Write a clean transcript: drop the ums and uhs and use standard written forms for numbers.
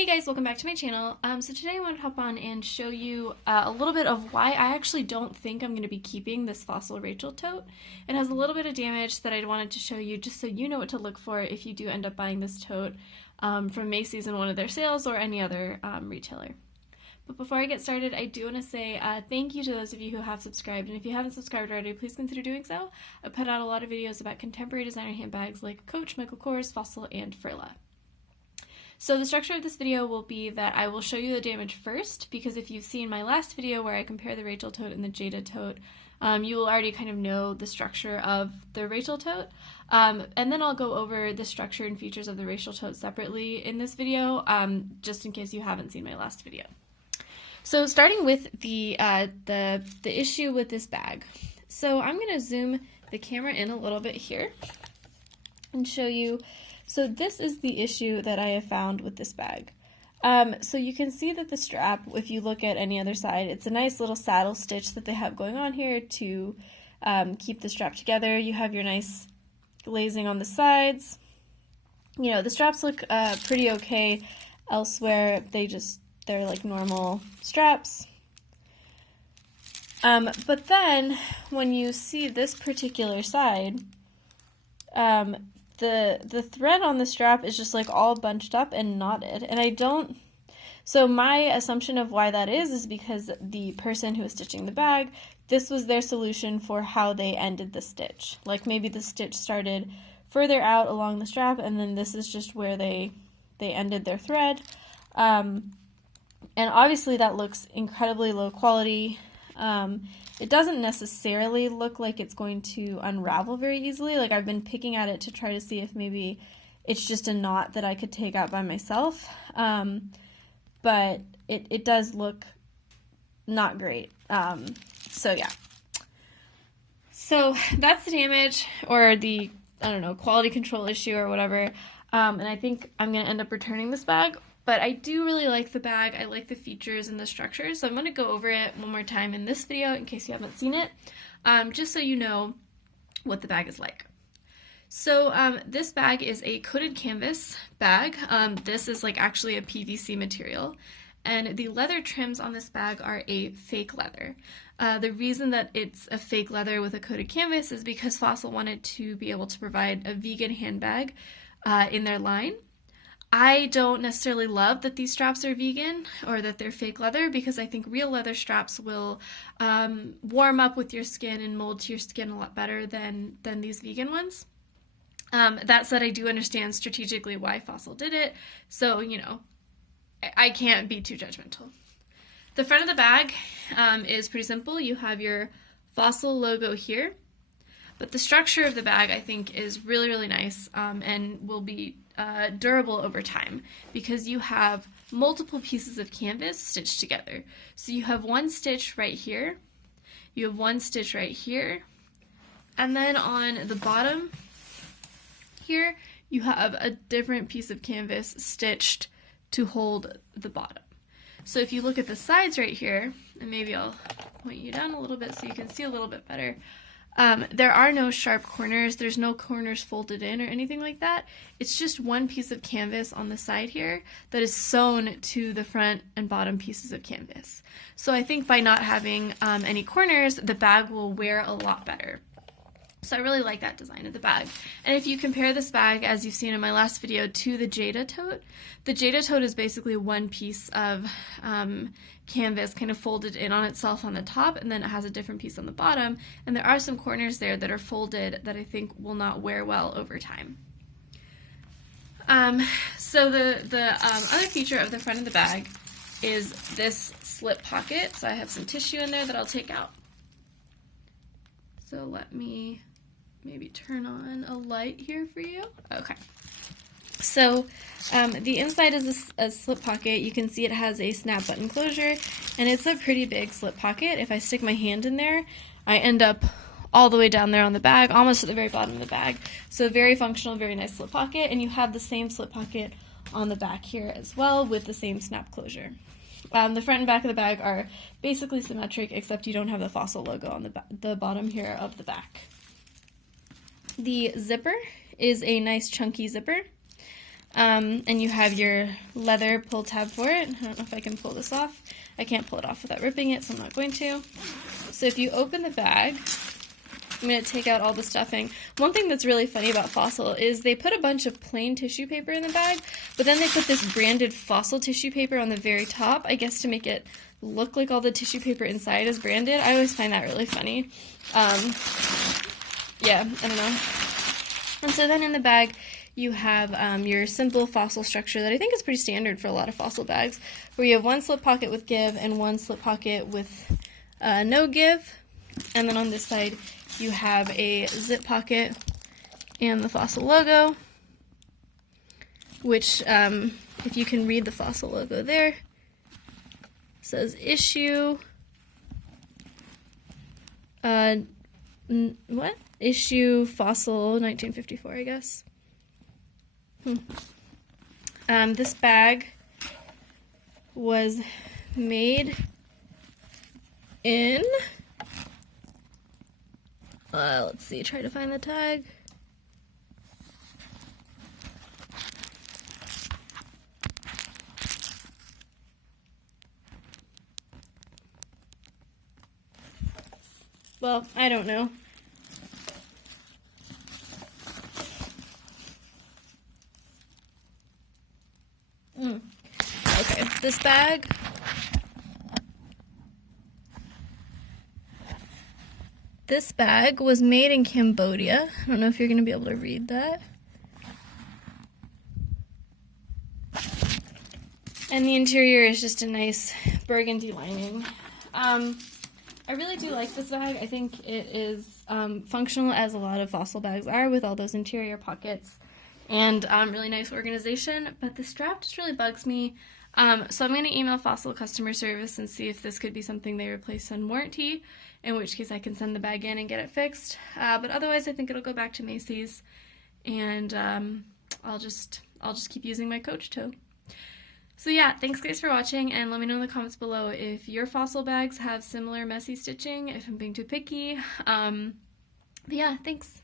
Hey guys, welcome back to my channel. So today I want to hop on and show you a little bit of why I actually don't think I'm going to be keeping this Fossil Rachel tote. It has a little bit of damage that I wanted to show you just so you know what to look for if you do end up buying this tote from Macy's in one of their sales or any other retailer. But before I get started, I do want to say thank you to those of you who have subscribed, and if you haven't subscribed already, please consider doing so. I put out a lot of videos about contemporary designer handbags like Coach, Michael Kors, Fossil, and Furla. So the structure of this video will be that I will show you the damage first, because if you've seen my last video where I compare the Rachel tote and the Jada tote, you will already kind of know the structure of the Rachel tote. And then I'll go over the structure and features of the Rachel tote separately in this video, just in case you haven't seen my last video. So starting with the issue with this bag. So I'm going to zoom the camera in a little bit here and show you. So this is the issue that I have found with this bag. So you can see that the strap, if you look at any other side, it's a nice little saddle stitch that they have going on here to keep the strap together. You have your nice glazing on the sides. You know, the straps look pretty okay elsewhere. They're like normal straps. But then when you see this particular side, the thread on the strap is just like all bunched up and knotted, and so my assumption of why that is because the person who was stitching the bag, this was their solution for how they ended the stitch. Like maybe the stitch started further out along the strap, and then this is just where they ended their thread. And obviously that looks incredibly low quality. It doesn't necessarily look like it's going to unravel very easily. Like I've been picking at it to try to see if maybe it's just a knot that I could take out by myself. But it does look not great. So yeah. So that's the damage, or the, I don't know, quality control issue or whatever. And I think I'm going to end up returning this bag. But I do really like the bag. I like the features and the structure, so I'm going to go over it one more time in this video in case you haven't seen it, just so you know what the bag is like. So this bag is a coated canvas bag. This is like actually a PVC material, and the leather trims on this bag are a fake leather. The reason that it's a fake leather with a coated canvas is because Fossil wanted to be able to provide a vegan handbag in their line. I don't necessarily love that these straps are vegan or that they're fake leather, because I think real leather straps will warm up with your skin and mold to your skin a lot better than these vegan ones. That said, I do understand strategically why Fossil did it, so, you know, I can't be too judgmental. The front of the bag is pretty simple. You have your Fossil logo here, but the structure of the bag I think is really, really nice and will be durable over time, because you have multiple pieces of canvas stitched together. So you have one stitch right here, you have one stitch right here, and then on the bottom here you have a different piece of canvas stitched to hold the bottom. So if you look at the sides right here, and maybe I'll point you down a little bit so you can see a little bit better, there are no sharp corners. There's no corners folded in or anything like that. It's just one piece of canvas on the side here that is sewn to the front and bottom pieces of canvas. So I think by not having any corners, the bag will wear a lot better. So I really like that design of the bag. And if you compare this bag, as you've seen in my last video, to the Jada tote, the Jada tote is basically one piece of canvas kind of folded in on itself on the top, and then it has a different piece on the bottom, and there are some corners there that are folded that I think will not wear well over time. So the other feature of the front of the bag is this slip pocket. So I have some tissue in there that I'll take out. So let me maybe turn on a light here for you. Okay. So the inside is a slip pocket. You can see it has a snap button closure, and it's a pretty big slip pocket. If I stick my hand in there, I end up all the way down there on the bag, almost at the very bottom of the bag. So very functional, very nice slip pocket, and you have the same slip pocket on the back here as well with the same snap closure. The front and back of the bag are basically symmetric, except you don't have the Fossil logo on the bottom here of the back. The zipper is a nice chunky zipper. And you have your leather pull tab for it. I don't know if I can pull this off. I can't pull it off without ripping it, so I'm not going to. So if you open the bag, I'm going to take out all the stuffing. One thing that's really funny about Fossil is they put a bunch of plain tissue paper in the bag, but then they put this branded Fossil tissue paper on the very top, I guess to make it look like all the tissue paper inside is branded. I always find that really funny. Yeah, I don't know. And so then in the bag, you have your simple Fossil structure that I think is pretty standard for a lot of Fossil bags, where you have one slip pocket with give and one slip pocket with no give. And then on this side, you have a zip pocket and the Fossil logo, which, if you can read the Fossil logo there, says issue, what? Issue Fossil 1954, I guess. This bag was made in, let's see, try to find the tag. Well, I don't know. Okay, this bag was made in Cambodia. I don't know if you're going to be able to read that. And the interior is just a nice burgundy lining. I really do like this bag. I think it is functional, as a lot of Fossil bags are, with all those interior pockets and really nice organization, but the strap just really bugs me. So I'm going to email Fossil customer service and see if this could be something they replace on warranty, in which case I can send the bag in and get it fixed. But otherwise, I think it'll go back to Macy's, and I'll just keep using my Coach tote. So yeah, thanks guys for watching, and let me know in the comments below if your Fossil bags have similar messy stitching, if I'm being too picky. But yeah, thanks.